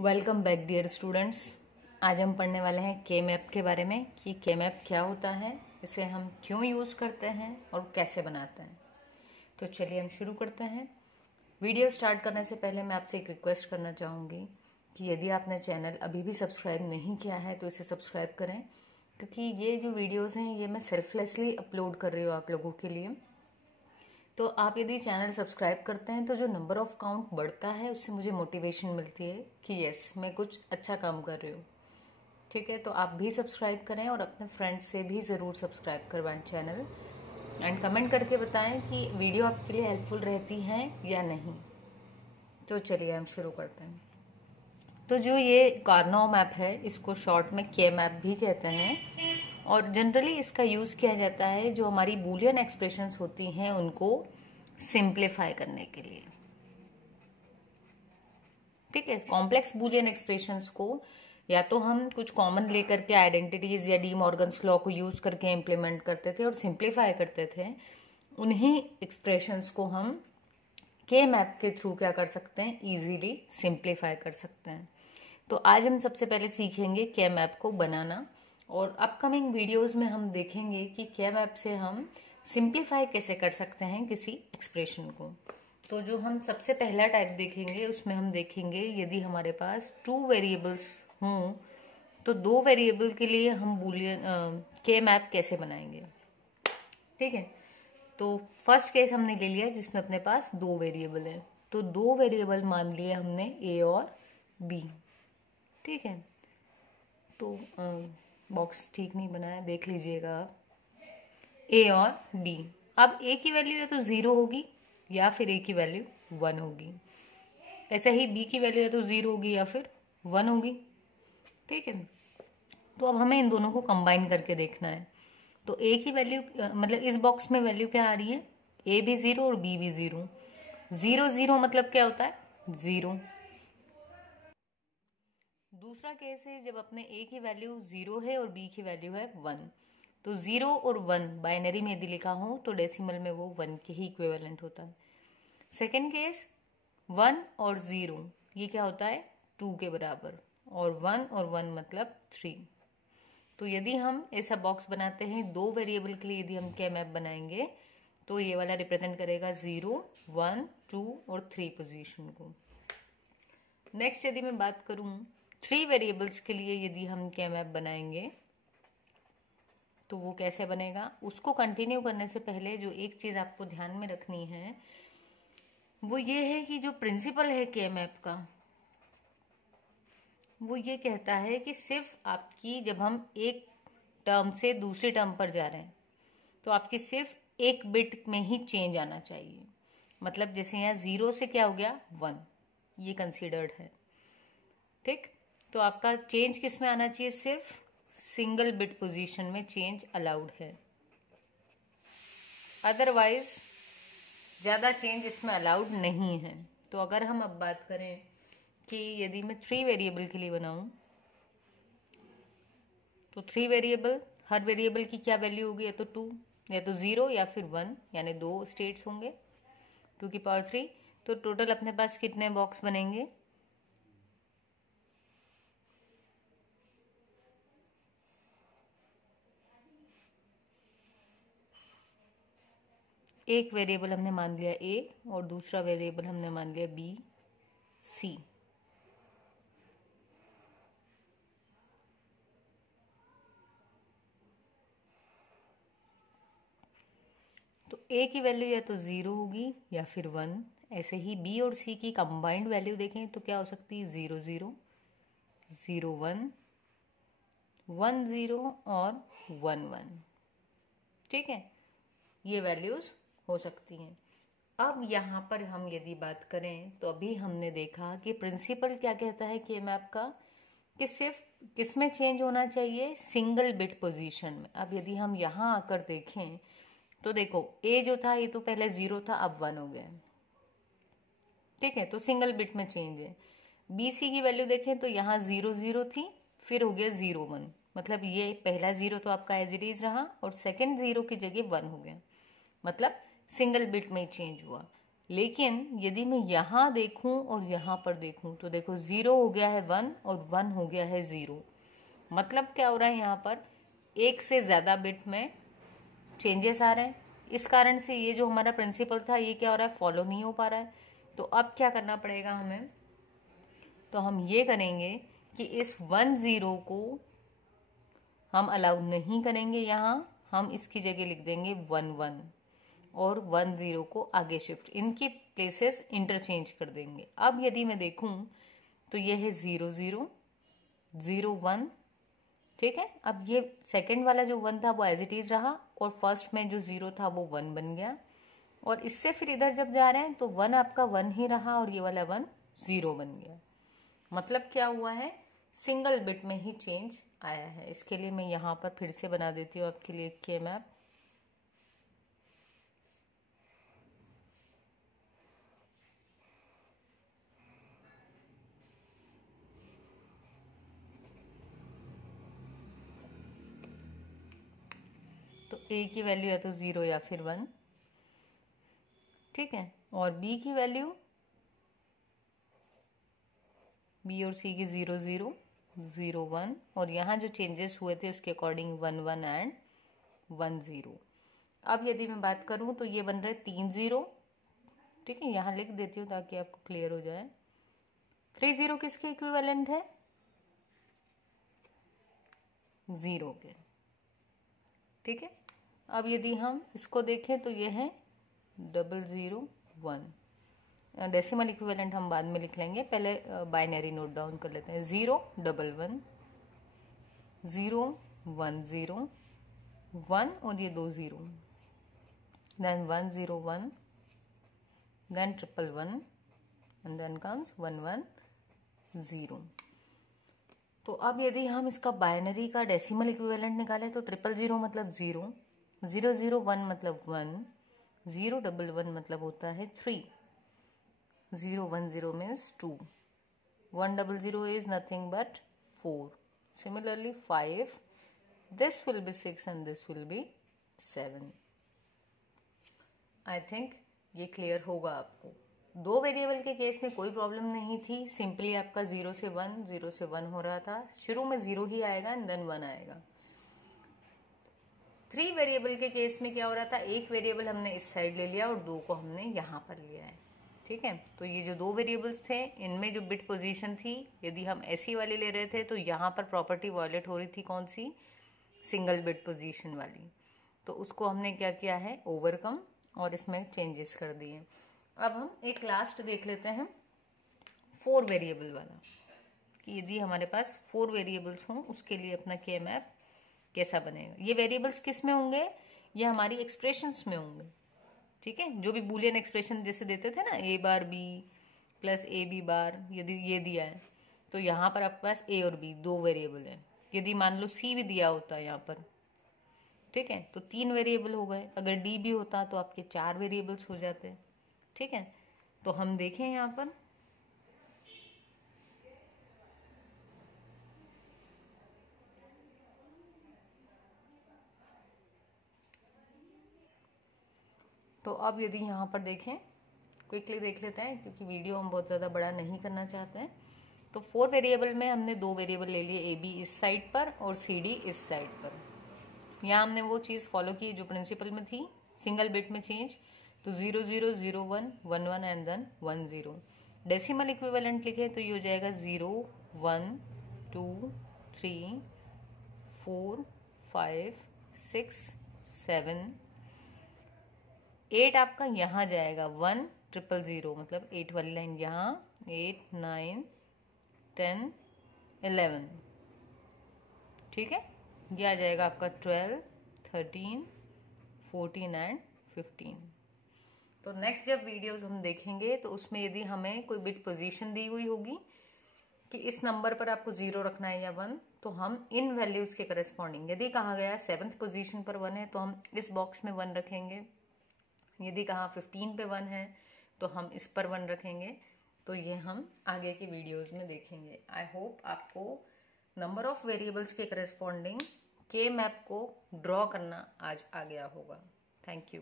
Welcome back dear students. आज हम पढ़ने वाले हैं के मैप के बारे में कि के मैप क्या होता है, इसे हम क्यों यूज़ करते हैं और कैसे बनाते हैं। तो चलिए हम शुरू करते हैं। वीडियो स्टार्ट करने से पहले मैं आपसे एक रिक्वेस्ट करना चाहूँगी कि यदि आपने चैनल अभी भी सब्सक्राइब नहीं किया है तो इसे सब्सक्राइब करें, क्योंकि ये जो वीडियोज़ हैं ये मैं सेल्फलेसली अपलोड कर रही हूँ आप लोगों के लिए। तो आप यदि चैनल सब्सक्राइब करते हैं तो जो नंबर ऑफ काउंट बढ़ता है उससे मुझे मोटिवेशन मिलती है कि यस मैं कुछ अच्छा काम कर रही हूँ। ठीक है, तो आप भी सब्सक्राइब करें और अपने फ्रेंड्स से भी ज़रूर सब्सक्राइब करवाएं चैनल, एंड कमेंट करके बताएं कि वीडियो आपके लिए हेल्पफुल रहती है या नहीं। तो चलिए हम शुरू करते हैं। तो जो ये कार्नो मैप है इसको शॉर्ट में के मैप भी कहते हैं और जनरली इसका यूज़ किया जाता है जो हमारी बूलियन एक्सप्रेशंस होती हैं उनको सिंप्लीफाई करने के लिए। ठीक है, कॉम्प्लेक्स बूलियन एक्सप्रेशंस को या तो हम कुछ कॉमन लेकर के आइडेंटिटीज या डी मॉर्गन्स लॉ को यूज करके इम्प्लीमेंट करते थे और सिंप्लीफाई करते थे। उन्हीं एक्सप्रेशंस को हम के मैप के थ्रू क्या कर सकते हैं, इजीली सिंप्लीफाई कर सकते हैं। तो आज हम सबसे पहले सीखेंगे के मैप को बनाना और अपकमिंग वीडियोस में हम देखेंगे कि के मैप से हम सिंप्लीफाई कैसे कर सकते हैं किसी एक्सप्रेशन को। तो जो हम सबसे पहला टाइप देखेंगे उसमें हम देखेंगे यदि हमारे पास 2 वेरिएबल्स हों तो 2 वेरिएबल के लिए हम बूलियन के मैप कैसे बनाएंगे। ठीक है, तो फर्स्ट केस हमने ले लिया जिसमें अपने पास 2 वेरिएबल है। तो 2 वेरिएबल मान लिए हमने ए और बी। ठीक है, तो बॉक्स ठीक नहीं बनाया, देख लीजिएगा आप। ए और डी, अब ए की वैल्यू या तो 0 होगी या फिर ए की वैल्यू 1 होगी। ऐसा ही बी की वैल्यू या तो 0 होगी या फिर 1 होगी। ठीक है, तो अब हमें इन दोनों को कंबाइन करके देखना है। तो ए की वैल्यू मतलब इस बॉक्स में वैल्यू क्या आ रही है, ए भी 0 और बी भी 0। 0 0 मतलब क्या होता है, 0। दूसरा केस है जब अपने ए की वैल्यू 0 है और बी की वैल्यू है 1। तो 0 और 1 बाइनरी में यदि लिखा हो तो डेसिमल में वो 1 के ही इक्विवेलेंट होता है। सेकेंड केस 1 और 0 ये क्या होता है, 2 के बराबर, और 1 और 1 मतलब 3। तो यदि हम ऐसा बॉक्स बनाते हैं 2 वेरिएबल के लिए, यदि हम के मैप बनाएंगे तो ये वाला रिप्रेजेंट करेगा 0 1 2 और 3 पोजीशन को। नेक्स्ट यदि मैं बात करूं 3 वेरिएबल्स के लिए यदि हम के मैप बनाएंगे तो वो कैसे बनेगा। उसको कंटिन्यू करने से पहले जो एक चीज आपको ध्यान में रखनी है वो ये है कि जो प्रिंसिपल है के मैप का वो ये कहता है कि सिर्फ आपकी जब हम एक टर्म से दूसरी टर्म पर जा रहे हैं तो आपकी सिर्फ एक बिट में ही चेंज आना चाहिए। मतलब जैसे यहाँ 0 से क्या हो गया 1, ये कंसीडर्ड है। ठीक, तो आपका चेंज किस में आना चाहिए, सिर्फ सिंगल बिट पोजीशन में चेंज अलाउड है, अदरवाइज ज़्यादा चेंज इसमें अलाउड नहीं है। तो अगर हम अब बात करें कि यदि मैं 3 वेरिएबल के लिए बनाऊं तो 3 वेरिएबल, हर वेरिएबल की क्या वैल्यू होगी, या तो 2 या तो 0 या फिर 1, यानी 2 स्टेट्स होंगे 2 की पावर 3। तो टोटल अपने पास कितने बॉक्स बनेंगे, एक वेरिएबल हमने मान लिया ए और दूसरा वेरिएबल हमने मान लिया बी सी। तो ए की वैल्यू या तो 0 होगी या फिर 1। ऐसे ही बी और सी की कंबाइंड वैल्यू देखें तो क्या हो सकती है, 0 0 0 1 1 0 और 1 1। ठीक है, ये वैल्यूज हो सकती हैं। अब यहाँ पर हम यदि बात करें तो अभी हमने देखा कि प्रिंसिपल क्या कहता है के मैप का, कि सिर्फ किसमें चेंज होना चाहिए, सिंगल बिट पोजीशन में। अब यदि हम यहाँ आकर देखें तो देखो ए जो था ये तो पहले 0 था, अब 1 हो गया। ठीक है, तो सिंगल बिट में चेंज है। बी सी की वैल्यू देखें तो यहाँ 0 0 थी, फिर हो गया 0 1, मतलब ये पहला 0 तो आपका एज इट इज रहा और सेकेंड 0 की जगह 1 हो गया, मतलब सिंगल बिट में चेंज हुआ। लेकिन यदि मैं यहाँ देखूं और यहाँ पर देखूं तो देखो 0 हो गया है 1 और 1 हो गया है 0। मतलब क्या हो रहा है, यहाँ पर एक से ज़्यादा बिट में चेंजेस आ रहे हैं। इस कारण से ये जो हमारा प्रिंसिपल था ये क्या हो रहा है, फॉलो नहीं हो पा रहा है। तो अब क्या करना पड़ेगा हमें, तो हम ये करेंगे कि इस 1 0 को हम अलाउ नहीं करेंगे, यहाँ हम इसकी जगह लिख देंगे 1 1 और 1 0 को आगे शिफ्ट, इनकी प्लेसेस इंटरचेंज कर देंगे। अब यदि मैं देखूं तो ये है 0 0 0 1, ठीक है। अब ये सेकंड वाला जो 1 था वो एज इट इज रहा और फर्स्ट में जो 0 था वो 1 बन गया। और इससे फिर इधर जब जा रहे हैं तो 1 आपका 1 ही रहा और ये वाला 1 0 बन गया। मतलब क्या हुआ है, सिंगल बिट में ही चेंज आया है। इसके लिए मैं यहाँ पर फिर से बना देती हूँ आपके लिए के मैप। तो ए की वैल्यू या तो 0 या फिर 1, ठीक है। और बी की वैल्यू, बी और सी की 0 0 0 1 और यहाँ जो चेंजेस हुए थे उसके अकॉर्डिंग 1 1 एंड 1 0। अब यदि मैं बात करूँ तो ये बन रहे 3 0, ठीक है। यहाँ लिख देती हूँ ताकि आपको क्लियर हो जाए। 3 0 किसके इक्विवेलेंट है, 0 के, ठीक है। अब यदि हम इसको देखें तो ये है 0 0 1। डेसिमल इक्विवेलेंट हम बाद में लिख लेंगे, पहले बाइनरी नोट डाउन कर लेते हैं। 0 1 1 0 1 0 1 और ये 2 0, then 1 0 1, then 1 1 1 and then comes 1 1 0। तो अब यदि हम इसका बाइनरी का डेसिमल इक्विवेलेंट निकालें तो 0 0 मतलब 0, 0 0 1 मतलब 1, 0 1 1 मतलब होता है 3, 0 1 0 means 2, 1 0 0 is nothing but 4. Similarly 5, this will be 6 and this will be 7. I think ये क्लियर होगा आपको। दो वेरिएबल के केस में कोई प्रॉब्लम नहीं थी, सिंपली आपका 0 से 1 0 से 1 हो रहा था। शुरू में 0 ही आएगा एंड देन 1 आएगा। 3 वेरिएबल के केस में क्या हो रहा था, एक वेरिएबल हमने इस साइड ले लिया और 2 को हमने यहाँ पर लिया है, ठीक है। तो ये जो दो वेरिएबल्स थे इनमें जो बिट पोजीशन थी, यदि हम ऐसी वाली ले रहे थे तो यहाँ पर प्रॉपर्टी वायलेट हो रही थी, कौन सी, सिंगल बिट पोजीशन वाली। तो उसको हमने क्या किया है, ओवरकम और इसमें चेंजेस कर दिए। अब हम एक लास्ट देख लेते हैं 4 वेरिएबल वाला, कि यदि हमारे पास 4 वेरिएबल्स हों उसके लिए अपना के मैप कैसा बनेगा। ये वेरिएबल्स किस में होंगे, ये हमारी एक्सप्रेशंस में होंगे, ठीक है। जो भी बूलियन एक्सप्रेशन जैसे देते थे ना, A bar B plus A B bar, यदि ये दिया है तो यहाँ पर आपके पास ए और बी 2 वेरिएबल है। यदि मान लो सी भी दिया होता है यहाँ पर, ठीक है, तो 3 वेरिएबल हो गए। अगर डी भी होता तो आपके 4 वेरिएबल्स हो जाते, ठीक है। तो हम देखें यहाँ पर, तो अब यदि यहाँ पर देखें, क्विकली देख लेते हैं क्योंकि वीडियो हम बहुत ज़्यादा बड़ा नहीं करना चाहते हैं। तो 4 वेरिएबल में हमने 2 वेरिएबल ले लिए, ए बी इस साइड पर और सी डी इस साइड पर। यहाँ हमने वो चीज़ फॉलो की जो प्रिंसिपल में थी, सिंगल बिट में चेंज। तो 0 0 0 1 1 1 एंड देन 1 0। डेसिमल इक्विवेलेंट लिखे तो ये हो जाएगा 0 1 2 3 4 5 6 7। 8 आपका यहाँ जाएगा, 1 0 0 मतलब 8 वाली लाइन यहाँ, 8 9 10 11, ठीक है। ये आ जाएगा आपका 12 13 14 एंड 15। तो नेक्स्ट जब वीडियोस हम देखेंगे तो उसमें यदि हमें कोई बिट पोजीशन दी हुई होगी कि इस नंबर पर आपको 0 रखना है या 1, तो हम इन वैल्यूज के करस्पॉन्डिंग, यदि कहा गया 7th पोजीशन पर 1 है तो हम इस बॉक्स में 1 रखेंगे। यदि कहा 15 पे 1 है तो हम इस पर 1 रखेंगे। तो ये हम आगे के वीडियोस में देखेंगे। आई होप आपको नंबर ऑफ वेरिएबल्स के करस्पॉन्डिंग के मैप को ड्रॉ करना आज आ गया होगा। Thank you.